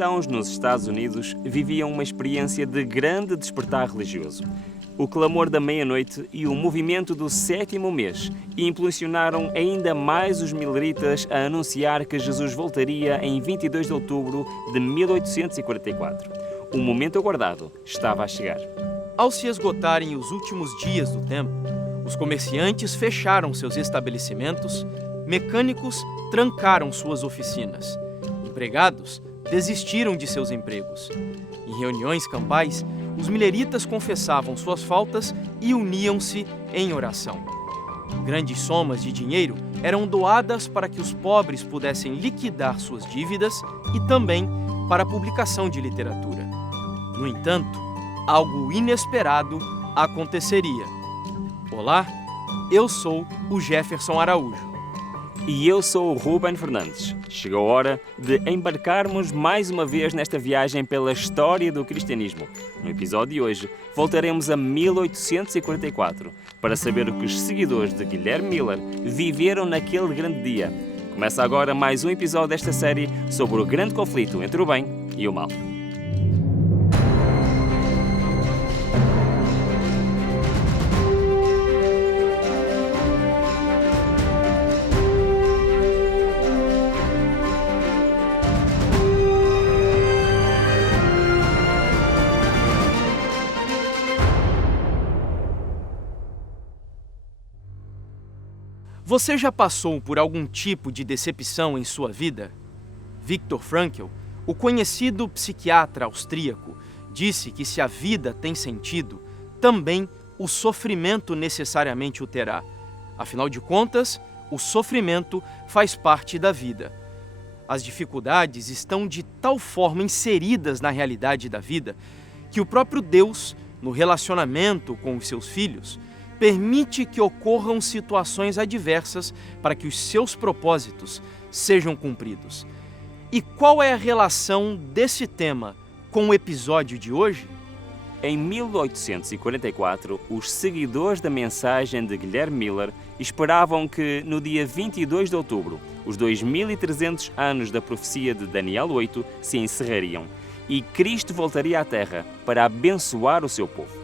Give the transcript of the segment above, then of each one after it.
cristãos nos Estados Unidos viviam uma experiência de grande despertar religioso. O clamor da meia-noite e o movimento do sétimo mês impulsionaram ainda mais os mileritas a anunciar que Jesus voltaria em 22 de outubro de 1844. O momento aguardado estava a chegar. Ao se esgotarem os últimos dias do tempo, os comerciantes fecharam seus estabelecimentos, mecânicos trancaram suas oficinas, empregados desistiram de seus empregos. Em reuniões campais, os mileritas confessavam suas faltas e uniam-se em oração. Grandes somas de dinheiro eram doadas para que os pobres pudessem liquidar suas dívidas e também para a publicação de literatura. No entanto, algo inesperado aconteceria. Olá, eu sou o Jefferson Araújo. E eu sou o Ruben Fernandes. Chegou a hora de embarcarmos mais uma vez nesta viagem pela história do cristianismo. No episódio de hoje, voltaremos a 1844 para saber o que os seguidores de Guilherme Miller viveram naquele grande dia. Começa agora mais um episódio desta série sobre o grande conflito entre o bem e o mal. Você já passou por algum tipo de decepção em sua vida? Viktor Frankl, o conhecido psiquiatra austríaco, disse que se a vida tem sentido, também o sofrimento necessariamente o terá. Afinal de contas, o sofrimento faz parte da vida. As dificuldades estão de tal forma inseridas na realidade da vida que o próprio Deus, no relacionamento com os seus filhos, permite que ocorram situações adversas para que os seus propósitos sejam cumpridos. E qual é a relação desse tema com o episódio de hoje? Em 1844, os seguidores da mensagem de Guilherme Miller esperavam que, no dia 22 de outubro, os 2300 anos da profecia de Daniel 8 se encerrariam e Cristo voltaria à Terra para abençoar o seu povo.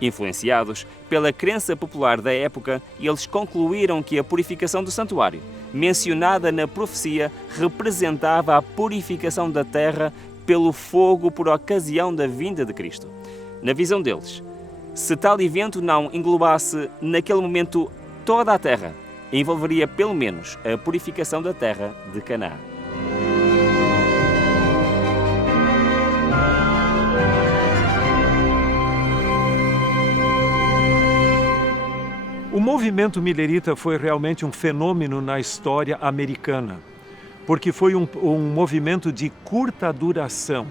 Influenciados pela crença popular da época, eles concluíram que a purificação do santuário, mencionada na profecia, representava a purificação da terra pelo fogo por ocasião da vinda de Cristo. Na visão deles, se tal evento não englobasse naquele momento toda a terra, envolveria pelo menos a purificação da terra de Canaã. O movimento milerita foi realmente um fenômeno na história americana, porque foi um movimento de curta duração.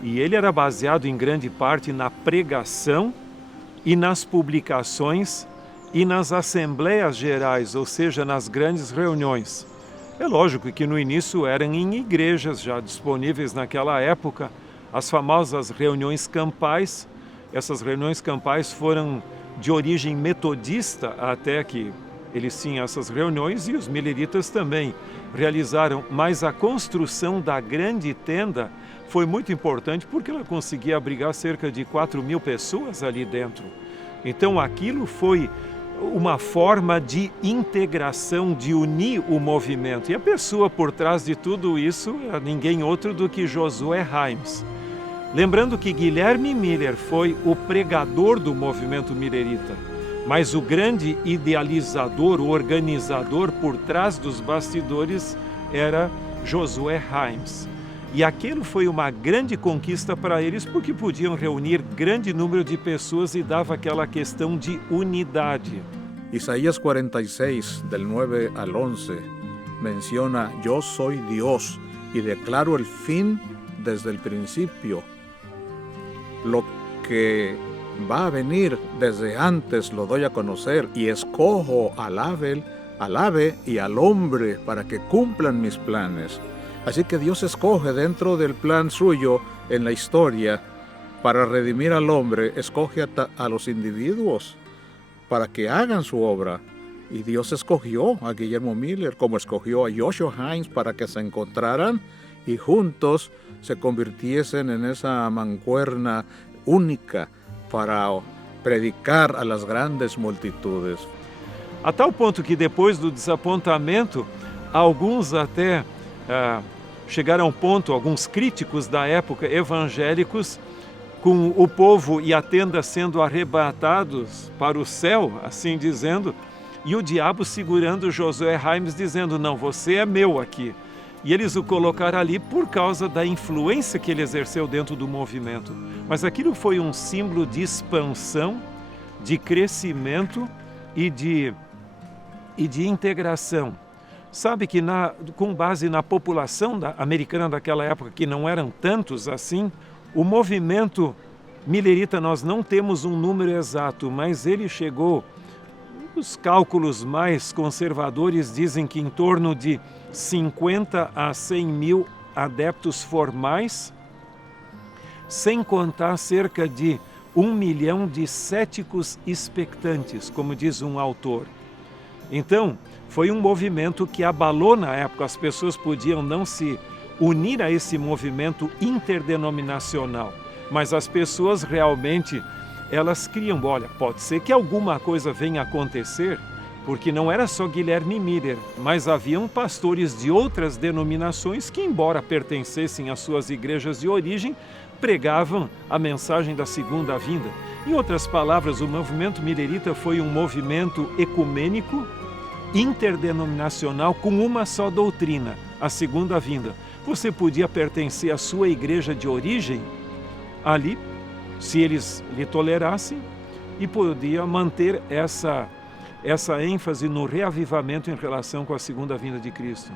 E ele era baseado em grande parte na pregação e nas publicações e nas assembleias gerais, ou seja, nas grandes reuniões. É lógico que no início eram em igrejas já disponíveis naquela época, as famosas reuniões campais. Essas reuniões campais foram de origem metodista, até que eles tinham essas reuniões e os mileritas também realizaram, mas a construção da grande tenda foi muito importante porque ela conseguia abrigar cerca de 4.000 pessoas ali dentro. Então aquilo foi uma forma de integração, de unir o movimento. E a pessoa por trás de tudo isso é ninguém outro do que Josué Himes. Lembrando que Guilherme Miller foi o pregador do movimento milerita, mas o grande idealizador, o organizador por trás dos bastidores era Josué Himes. E aquilo foi uma grande conquista para eles porque podiam reunir grande número de pessoas e dava aquela questão de unidade. Isaías 46, del 9 al 11, menciona: Yo soy Dios y declaro el fin desde el principio. Lo que va a venir desde antes lo doy a conocer y escojo al ave y al hombre para que cumplan mis planes. Así que Dios escoge dentro del plan suyo en la historia para redimir al hombre, escoge a los individuos para que hagan su obra. Y Dios escogió a Guillermo Miller como escogió a Joshua Himes para que se encontraran y juntos se convirtiesen en esa mancuerna única para predicar a las grandes multitudes. A tal ponto que depois do desapontamento, alguns até chegaram ao ponto, alguns críticos da época evangélicos, com o povo e a tenda sendo arrebatados para o céu, assim dizendo, e o diabo segurando Josué Raimes, dizendo, não, você é meu aqui. E eles o colocaram ali por causa da influência que ele exerceu dentro do movimento. Mas aquilo foi um símbolo de expansão, de crescimento e de integração. Sabe que com base na população americana daquela época, que não eram tantos assim, o movimento millerita, nós não temos um número exato, mas ele chegou, os cálculos mais conservadores dizem que em torno de 50 a 100 mil adeptos formais, sem contar cerca de 1 milhão de céticos expectantes, como diz um autor. Então, foi um movimento que abalou na época, as pessoas podiam não se unir a esse movimento interdenominacional, mas as pessoas realmente, elas criam, olha, pode ser que alguma coisa venha a acontecer, porque não era só Guilherme Miller, mas haviam pastores de outras denominações que, embora pertencessem às suas igrejas de origem, pregavam a mensagem da segunda vinda. Em outras palavras, o movimento millerita foi um movimento ecumênico, interdenominacional, com uma só doutrina, a segunda vinda. Você podia pertencer à sua igreja de origem ali, se eles lhe tolerassem, e podia manter essa ênfase no reavivamento em relação com a segunda vinda de Cristo.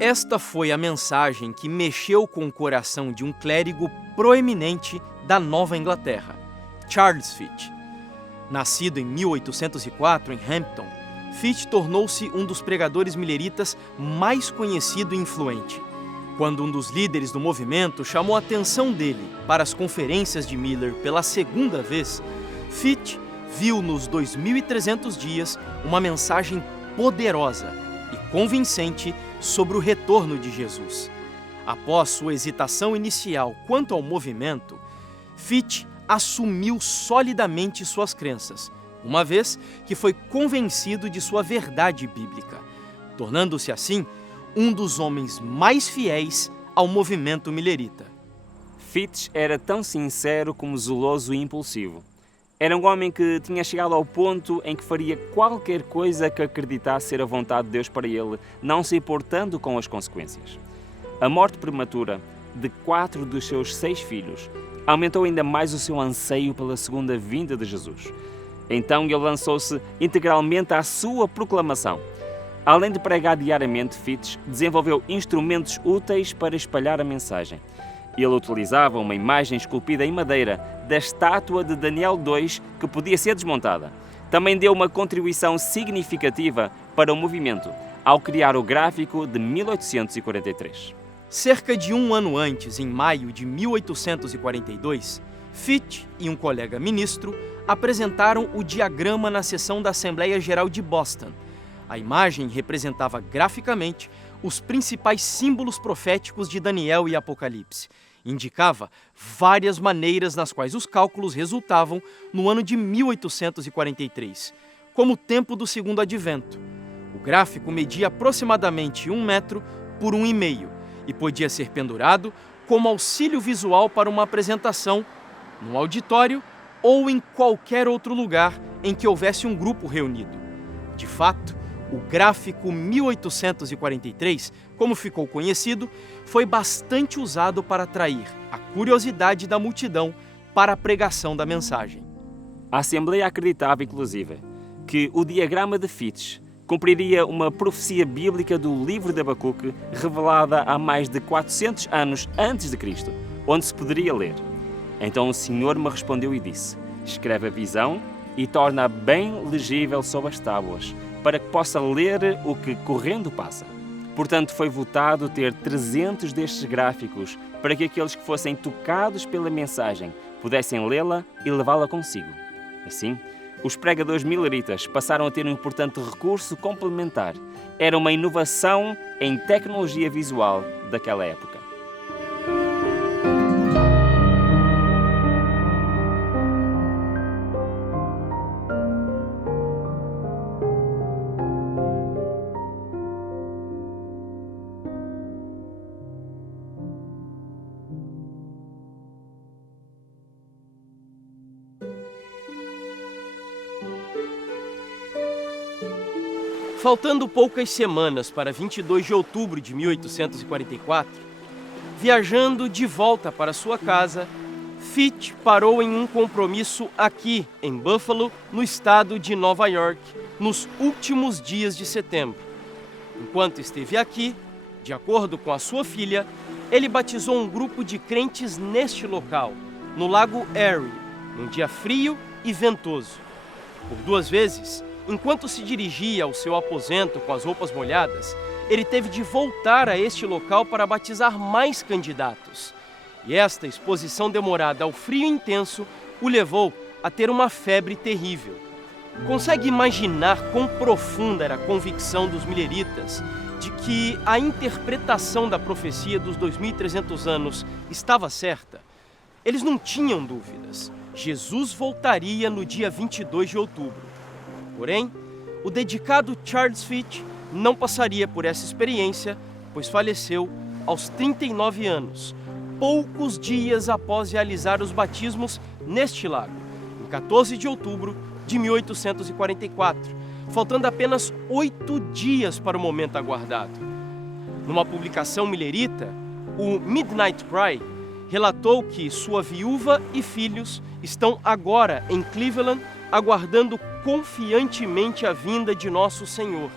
Esta foi a mensagem que mexeu com o coração de um clérigo proeminente da Nova Inglaterra, Charles Fitt. Nascido em 1804 em Hampton, Fitt tornou-se um dos pregadores milleritas mais conhecido e influente. Quando um dos líderes do movimento chamou a atenção dele para as conferências de Miller pela segunda vez, Fitt viu nos 2.300 dias uma mensagem poderosa e convincente sobre o retorno de Jesus. Após sua hesitação inicial quanto ao movimento, Fitt assumiu solidamente suas crenças, uma vez que foi convencido de sua verdade bíblica, tornando-se assim um dos homens mais fiéis ao movimento millerita. Fitt era tão sincero como zeloso e impulsivo. Era um homem que tinha chegado ao ponto em que faria qualquer coisa que acreditasse ser a vontade de Deus para ele, não se importando com as consequências. A morte prematura de 4 dos seus 6 filhos aumentou ainda mais o seu anseio pela segunda vinda de Jesus. Então ele lançou-se integralmente à sua proclamação. Além de pregar diariamente, Fitt desenvolveu instrumentos úteis para espalhar a mensagem. Ele utilizava uma imagem esculpida em madeira da estátua de Daniel II que podia ser desmontada. Também deu uma contribuição significativa para o movimento ao criar o gráfico de 1843. Cerca de um ano antes, em maio de 1842, Fitt e um colega ministro apresentaram o diagrama na sessão da Assembleia Geral de Boston. A imagem representava graficamente os principais símbolos proféticos de Daniel e Apocalipse. Indicava várias maneiras nas quais os cálculos resultavam no ano de 1843, como o tempo do segundo advento. O gráfico media aproximadamente 1 metro por 1,5 e podia ser pendurado como auxílio visual para uma apresentação no auditório ou em qualquer outro lugar em que houvesse um grupo reunido. De fato, o gráfico 1843, como ficou conhecido, foi bastante usado para atrair a curiosidade da multidão para a pregação da mensagem. A Assembleia acreditava, inclusive, que o diagrama de Fitt cumpriria uma profecia bíblica do livro de Abacuque, revelada há mais de 400 anos antes de Cristo, onde se poderia ler. Então o Senhor me respondeu e disse: escreve a visão e torna bem legível sob as tábuas, para que possa ler o que correndo passa. Portanto, foi votado ter 300 destes gráficos, para que aqueles que fossem tocados pela mensagem pudessem lê-la e levá-la consigo. Assim, Os pregadores milleritas passaram a ter um importante recurso complementar. Era uma inovação em tecnologia visual daquela época. Faltando poucas semanas para 22 de outubro de 1844, viajando de volta para sua casa, Fitch parou em um compromisso aqui, em Buffalo, no estado de Nova York, nos últimos dias de setembro. Enquanto esteve aqui, de acordo com a sua filha, ele batizou um grupo de crentes neste local, no Lago Erie, num dia frio e ventoso. Por 2 vezes, enquanto se dirigia ao seu aposento com as roupas molhadas, ele teve de voltar a este local para batizar mais candidatos. E esta exposição demorada ao frio intenso o levou a ter uma febre terrível. Consegue imaginar quão profunda era a convicção dos milleritas de que a interpretação da profecia dos 2.300 anos estava certa? Eles não tinham dúvidas. Jesus voltaria no dia 22 de outubro. Porém, o dedicado Charles Fitch não passaria por essa experiência, pois faleceu aos 39 anos, poucos dias após realizar os batismos neste lago, em 14 de outubro de 1844, faltando apenas 8 dias para o momento aguardado. Numa publicação millerita, o Midnight Cry relatou que sua viúva e filhos estão agora em Cleveland aguardando confiantemente a vinda de nosso Senhor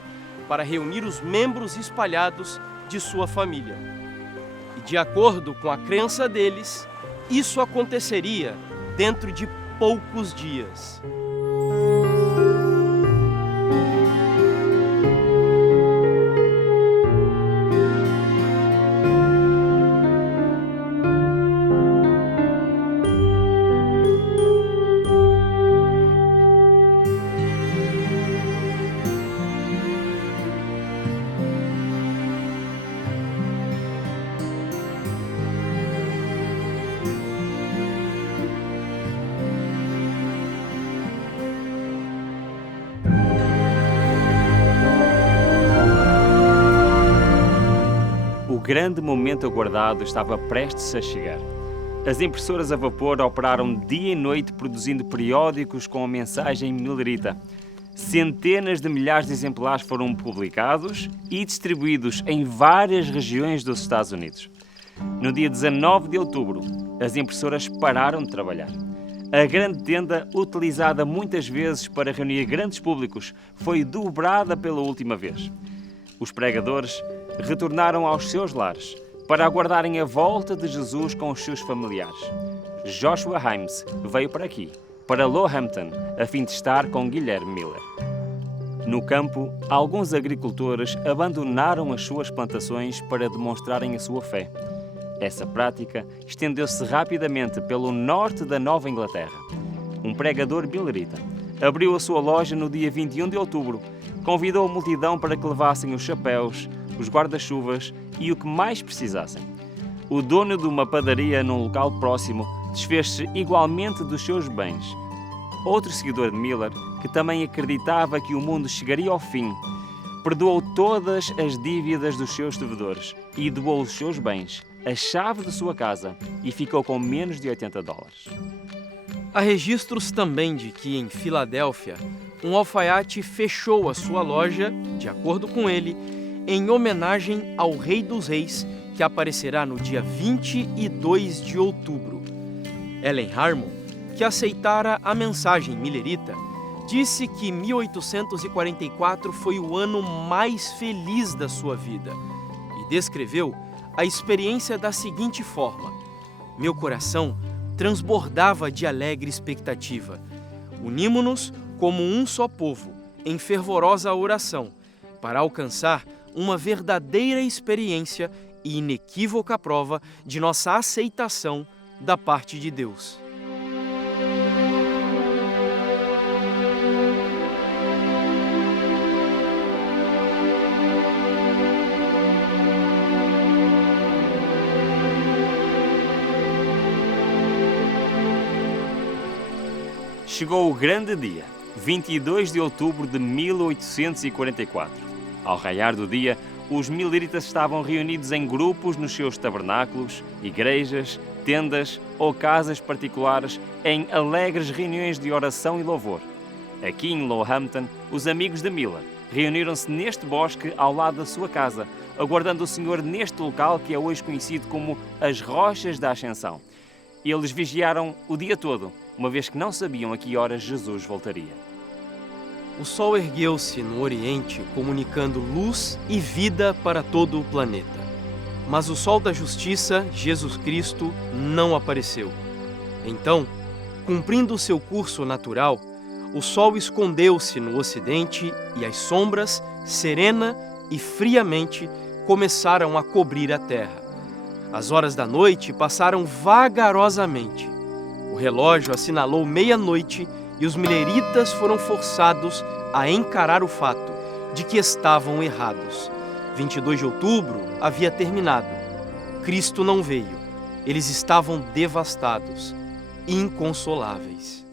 para reunir os membros espalhados de sua família. E de acordo com a crença deles, isso aconteceria dentro de poucos dias. O grande momento aguardado estava prestes a chegar. As impressoras a vapor operaram dia e noite produzindo periódicos com a mensagem millerita. Centenas de milhares de exemplares foram publicados e distribuídos em várias regiões dos Estados Unidos. No dia 19 de outubro, as impressoras pararam de trabalhar. A grande tenda, utilizada muitas vezes para reunir grandes públicos, foi dobrada pela última vez. Os pregadores retornaram aos seus lares para aguardarem a volta de Jesus com os seus familiares. Joshua Himes veio para aqui, para Lowhampton, a fim de estar com Guilherme Miller. No campo, alguns agricultores abandonaram as suas plantações para demonstrarem a sua fé. Essa prática estendeu-se rapidamente pelo norte da Nova Inglaterra. Um pregador millerita abriu a sua loja no dia 21 de outubro, convidou a multidão para que levassem os chapéus, os guarda-chuvas e o que mais precisassem. O dono de uma padaria num local próximo desfez-se igualmente dos seus bens. Outro seguidor de Miller, que também acreditava que o mundo chegaria ao fim, perdoou todas as dívidas dos seus devedores e doou os seus bens, a chave de sua casa, e ficou com menos de $80. Há registros também de que, em Filadélfia, um alfaiate fechou a sua loja, de acordo com ele, em homenagem ao Rei dos Reis, que aparecerá no dia 22 de outubro. Ellen Harmon, que aceitara a mensagem millerita, disse que 1844 foi o ano mais feliz da sua vida e descreveu a experiência da seguinte forma: meu coração transbordava de alegre expectativa. Unimo-nos como um só povo, em fervorosa oração, para alcançar uma verdadeira experiência e inequívoca prova de nossa aceitação da parte de Deus. Chegou o grande dia, 22 de outubro de 1844. Ao raiar do dia, os mileritas estavam reunidos em grupos nos seus tabernáculos, igrejas, tendas ou casas particulares em alegres reuniões de oração e louvor. Aqui em Lowhampton, os amigos de Miller reuniram-se neste bosque ao lado da sua casa, aguardando o Senhor neste local que é hoje conhecido como as Rochas da Ascensão. Eles vigiaram o dia todo, uma vez que não sabiam a que horas Jesus voltaria. O sol ergueu-se no oriente, comunicando luz e vida para todo o planeta. Mas o sol da justiça, Jesus Cristo, não apareceu. Então, cumprindo o seu curso natural, o sol escondeu-se no ocidente e as sombras, serena e friamente, começaram a cobrir a terra. As horas da noite passaram vagarosamente. O relógio assinalou meia-noite e os mileritas foram forçados a encarar o fato de que estavam errados. 22 de outubro havia terminado. Cristo não veio. Eles estavam devastados, inconsoláveis.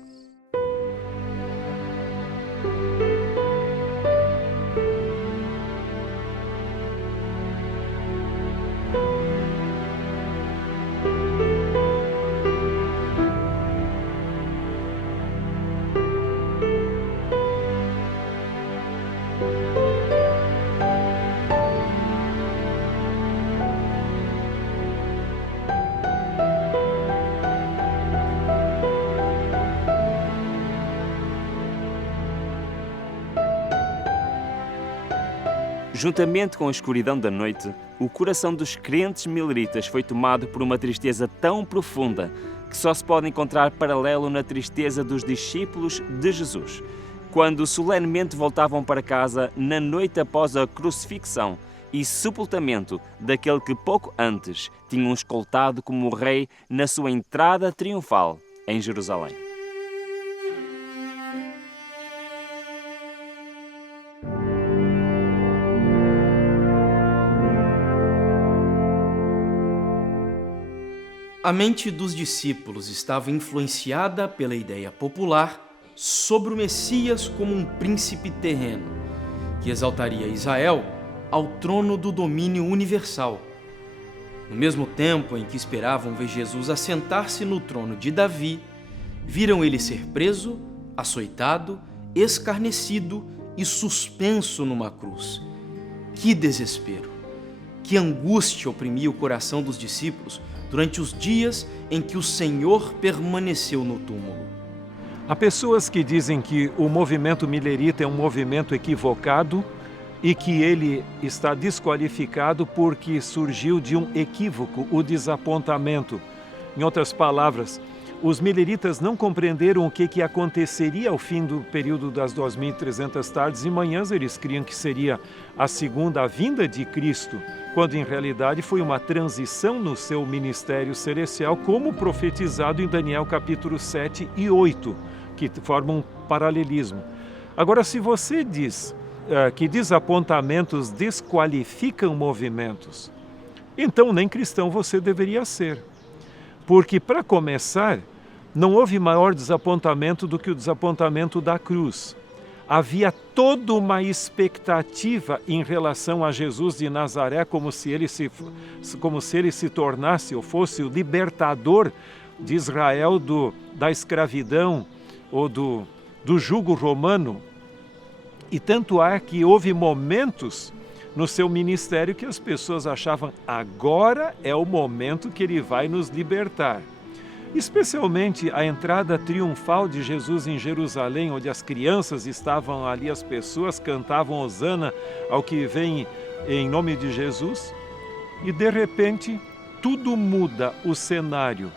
Juntamente com a escuridão da noite, o coração dos crentes mileritas foi tomado por uma tristeza tão profunda que só se pode encontrar paralelo na tristeza dos discípulos de Jesus, quando solenemente voltavam para casa na noite após a crucifixão e sepultamento daquele que pouco antes tinham escoltado como rei na sua entrada triunfal em Jerusalém. A mente dos discípulos estava influenciada pela ideia popular sobre o Messias como um príncipe terreno, que exaltaria Israel ao trono do domínio universal. No mesmo tempo em que esperavam ver Jesus assentar-se no trono de Davi, viram ele ser preso, açoitado, escarnecido e suspenso numa cruz. Que desespero! Que angústia oprimia o coração dos discípulos durante os dias em que o Senhor permaneceu no túmulo. Há pessoas que dizem que o movimento milerita é um movimento equivocado e que ele está desqualificado porque surgiu de um equívoco, o desapontamento. Em outras palavras, os mileritas não compreenderam o que aconteceria ao fim do período das 2.300 tardes e manhãs. Eles criam que seria a segunda vinda de Cristo, quando em realidade foi uma transição no seu ministério celestial, como profetizado em Daniel capítulo 7 e 8, que formam um paralelismo. Agora, se você diz que desapontamentos desqualificam movimentos, então nem cristão você deveria ser. Porque, para começar, não houve maior desapontamento do que o desapontamento da cruz. Havia toda uma expectativa em relação a Jesus de Nazaré, como se ele se tornasse ou fosse o libertador de Israel da escravidão ou do jugo romano. E tanto é que houve momentos no seu ministério que as pessoas achavam agora é o momento que ele vai nos libertar. Especialmente a entrada triunfal de Jesus em Jerusalém, onde as crianças estavam ali, as pessoas cantavam Hosana ao que vem em nome de Jesus. E de repente tudo muda o cenário,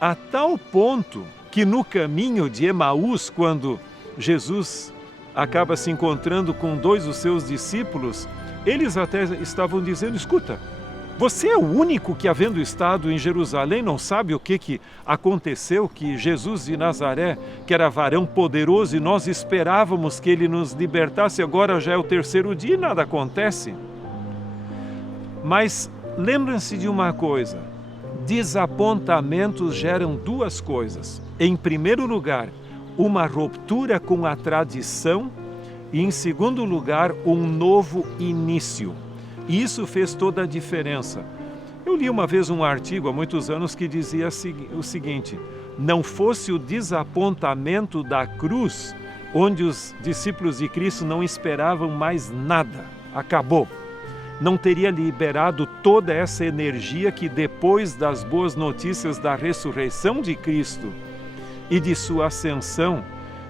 a tal ponto que no caminho de Emaús, quando Jesus acaba se encontrando com dois dos seus discípulos, eles até estavam dizendo, escuta, você é o único que, havendo estado em Jerusalém, não sabe o que aconteceu, que Jesus de Nazaré, que era varão poderoso, e nós esperávamos que ele nos libertasse, agora já é o terceiro dia e nada acontece. Mas lembrem-se de uma coisa, desapontamentos geram duas coisas. Em primeiro lugar, uma ruptura com a tradição e, em segundo lugar, um novo início. E isso fez toda a diferença. Eu li uma vez um artigo há muitos anos que dizia o seguinte: não fosse o desapontamento da cruz, onde os discípulos de Cristo não esperavam mais nada, acabou. Não teria liberado toda essa energia que, depois das boas notícias da ressurreição de Cristo e de sua ascensão,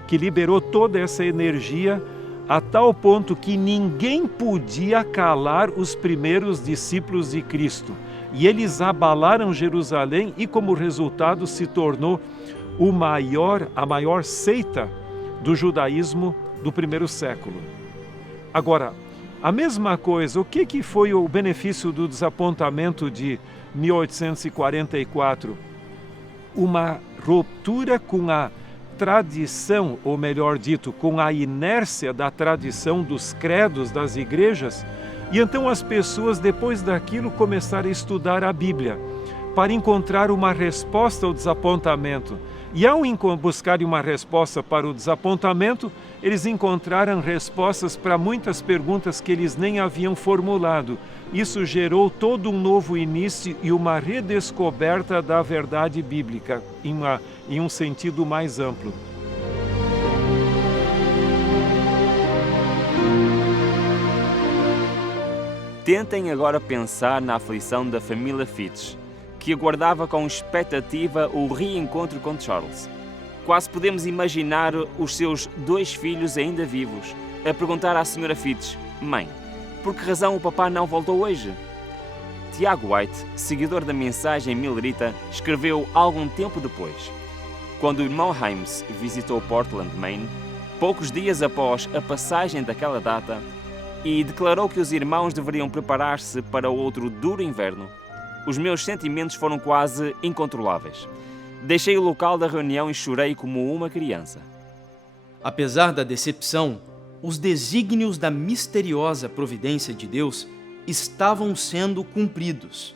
que liberou toda essa energia a tal ponto que ninguém podia calar os primeiros discípulos de Cristo. E eles abalaram Jerusalém e, como resultado, se tornou a maior seita do judaísmo do primeiro século. Agora, a mesma coisa, o que foi o benefício do desapontamento de 1844? Uma ruptura com a tradição, ou melhor dito, com a inércia da tradição dos credos das igrejas, e então as pessoas, depois daquilo, começaram a estudar a Bíblia para encontrar uma resposta ao desapontamento. E ao buscarem uma resposta para o desapontamento, eles encontraram respostas para muitas perguntas que eles nem haviam formulado. Isso gerou todo um novo início e uma redescoberta da verdade bíblica, em um sentido mais amplo. Tentem agora pensar na aflição da família Fitch, que aguardava com expectativa o reencontro com Charles. Quase podemos imaginar os seus 2 filhos ainda vivos a perguntar à Sra. Fitch: mãe, por que razão o papá não voltou hoje? Tiago White, seguidor da mensagem millerita, escreveu algum tempo depois: quando o irmão Himes visitou Portland, Maine, poucos dias após a passagem daquela data, e declarou que os irmãos deveriam preparar-se para outro duro inverno, os meus sentimentos foram quase incontroláveis. Deixei o local da reunião e chorei como uma criança. Apesar da decepção, os desígnios da misteriosa providência de Deus estavam sendo cumpridos,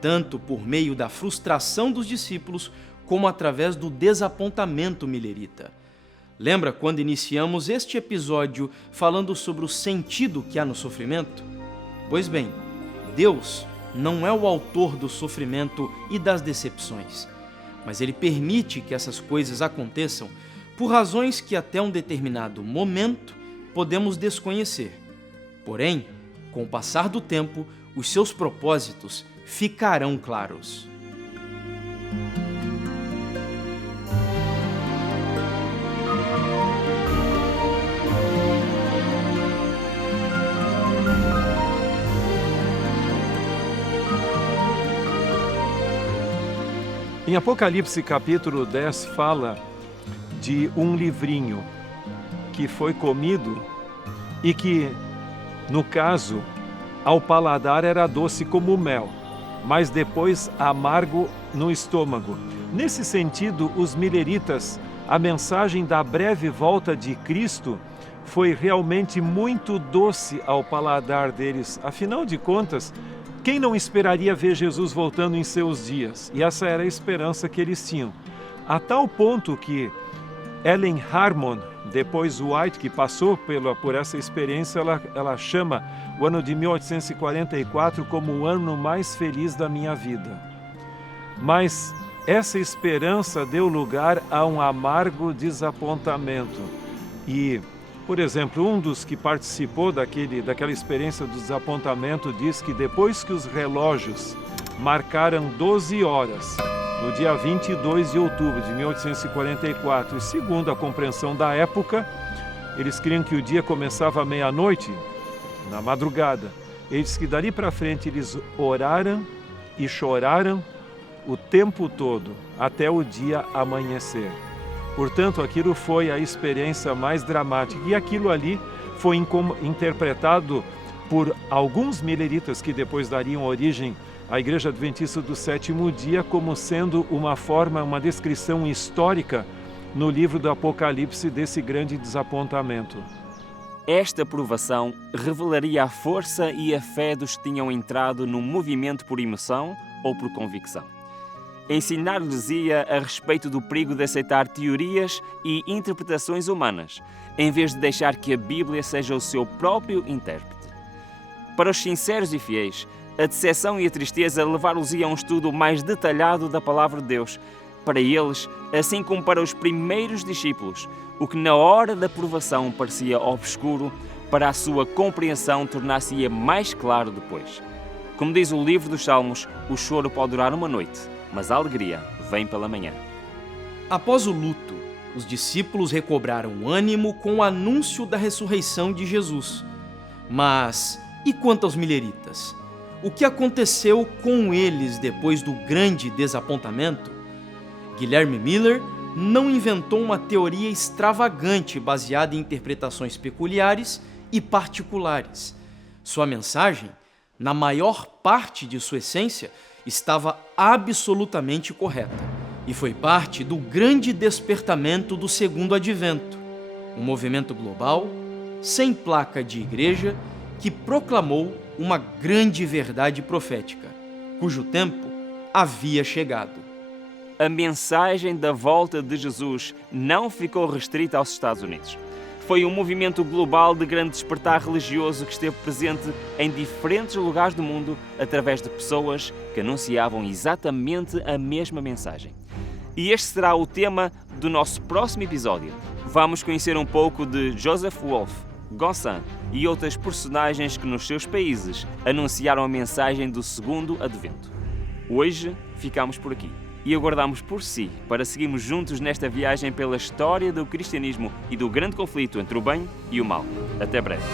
tanto por meio da frustração dos discípulos, como através do desapontamento millerita. Lembra quando iniciamos este episódio falando sobre o sentido que há no sofrimento? Pois bem, Deus não é o autor do sofrimento e das decepções, mas Ele permite que essas coisas aconteçam por razões que até um determinado momento podemos desconhecer. Porém, com o passar do tempo, os seus propósitos ficarão claros. Em Apocalipse capítulo 10 fala de um livrinho que foi comido e que, no caso, ao paladar era doce como mel, mas depois amargo no estômago. Nesse sentido, os milleritas, a mensagem da breve volta de Cristo foi realmente muito doce ao paladar deles. Afinal de contas, quem não esperaria ver Jesus voltando em seus dias? E essa era a esperança que eles tinham. A tal ponto que Ellen Harmon, depois White, que passou por essa experiência, ela chama o ano de 1844 como o ano mais feliz da minha vida. Mas essa esperança deu lugar a um amargo desapontamento. E, por exemplo, um dos que participou daquela experiência do desapontamento diz que depois que os relógios marcaram 12 horas, no dia 22 de outubro de 1844, e segundo a compreensão da época, eles criam que o dia começava à meia-noite, na madrugada. Eles que dali para frente eles oraram e choraram o tempo todo, até o dia amanhecer. Portanto, aquilo foi a experiência mais dramática. E aquilo ali foi interpretado por alguns milleritas que depois dariam origem à Igreja Adventista do Sétimo Dia como sendo uma descrição histórica no livro do Apocalipse desse grande desapontamento. Esta provação revelaria a força e a fé dos que tinham entrado no movimento por emoção ou por convicção. ensinar-lhes-ia a respeito do perigo de aceitar teorias e interpretações humanas, em vez de deixar que a Bíblia seja o seu próprio intérprete. Para os sinceros e fiéis, a decepção e a tristeza levar-los-ia a um estudo mais detalhado da Palavra de Deus. Para eles, assim como para os primeiros discípulos, o que na hora da provação parecia obscuro, para a sua compreensão tornar-se-ia mais claro depois. Como diz o livro dos Salmos, o choro pode durar uma noite, mas a alegria vem pela manhã. Após o luto, os discípulos recobraram ânimo com o anúncio da ressurreição de Jesus. Mas e quanto aos mileritas? O que aconteceu com eles depois do grande desapontamento? Guilherme Miller não inventou uma teoria extravagante baseada em interpretações peculiares e particulares. Sua mensagem, na maior parte de sua essência, estava absolutamente correta e foi parte do grande despertamento do Segundo Advento, um movimento global, sem placa de igreja, que proclamou uma grande verdade profética, cujo tempo havia chegado. A mensagem da volta de Jesus não ficou restrita aos Estados Unidos. Foi um movimento global de grande despertar religioso que esteve presente em diferentes lugares do mundo através de pessoas que anunciavam exatamente a mesma mensagem. E este será o tema do nosso próximo episódio. Vamos conhecer um pouco de Joseph Wolf, Gossan e outras personagens que nos seus países anunciaram a mensagem do Segundo Advento. Hoje ficamos por aqui e aguardamos por si para seguirmos juntos nesta viagem pela história do cristianismo e do grande conflito entre o bem e o mal. Até breve.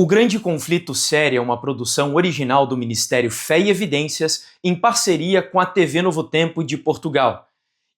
O Grande Conflito Série é uma produção original do Ministério Fé e Evidências em parceria com a TV Novo Tempo de Portugal.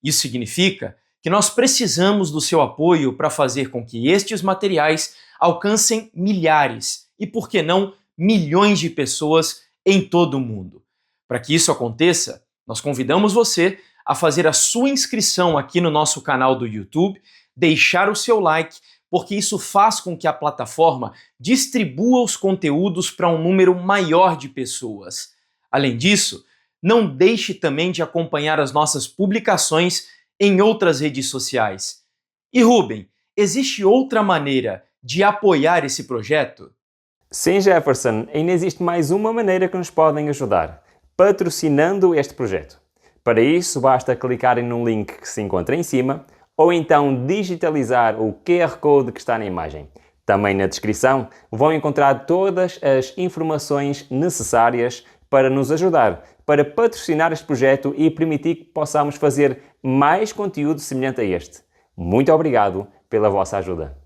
Isso significa que nós precisamos do seu apoio para fazer com que estes materiais alcancem milhares e, por que não, milhões de pessoas em todo o mundo. Para que isso aconteça, nós convidamos você a fazer a sua inscrição aqui no nosso canal do YouTube, deixar o seu like, porque isso faz com que a plataforma distribua os conteúdos para um número maior de pessoas. Além disso, não deixe também de acompanhar as nossas publicações em outras redes sociais. E Ruben, existe outra maneira de apoiar esse projeto? Sim, Jefferson, ainda existe mais uma maneira que nos podem ajudar: patrocinando este projeto. Para isso, basta clicarem no link que se encontra em cima, ou então digitalizar o QR Code que está na imagem. Também na descrição vão encontrar todas as informações necessárias para nos ajudar, para patrocinar este projeto e permitir que possamos fazer mais conteúdo semelhante a este. Muito obrigado pela vossa ajuda.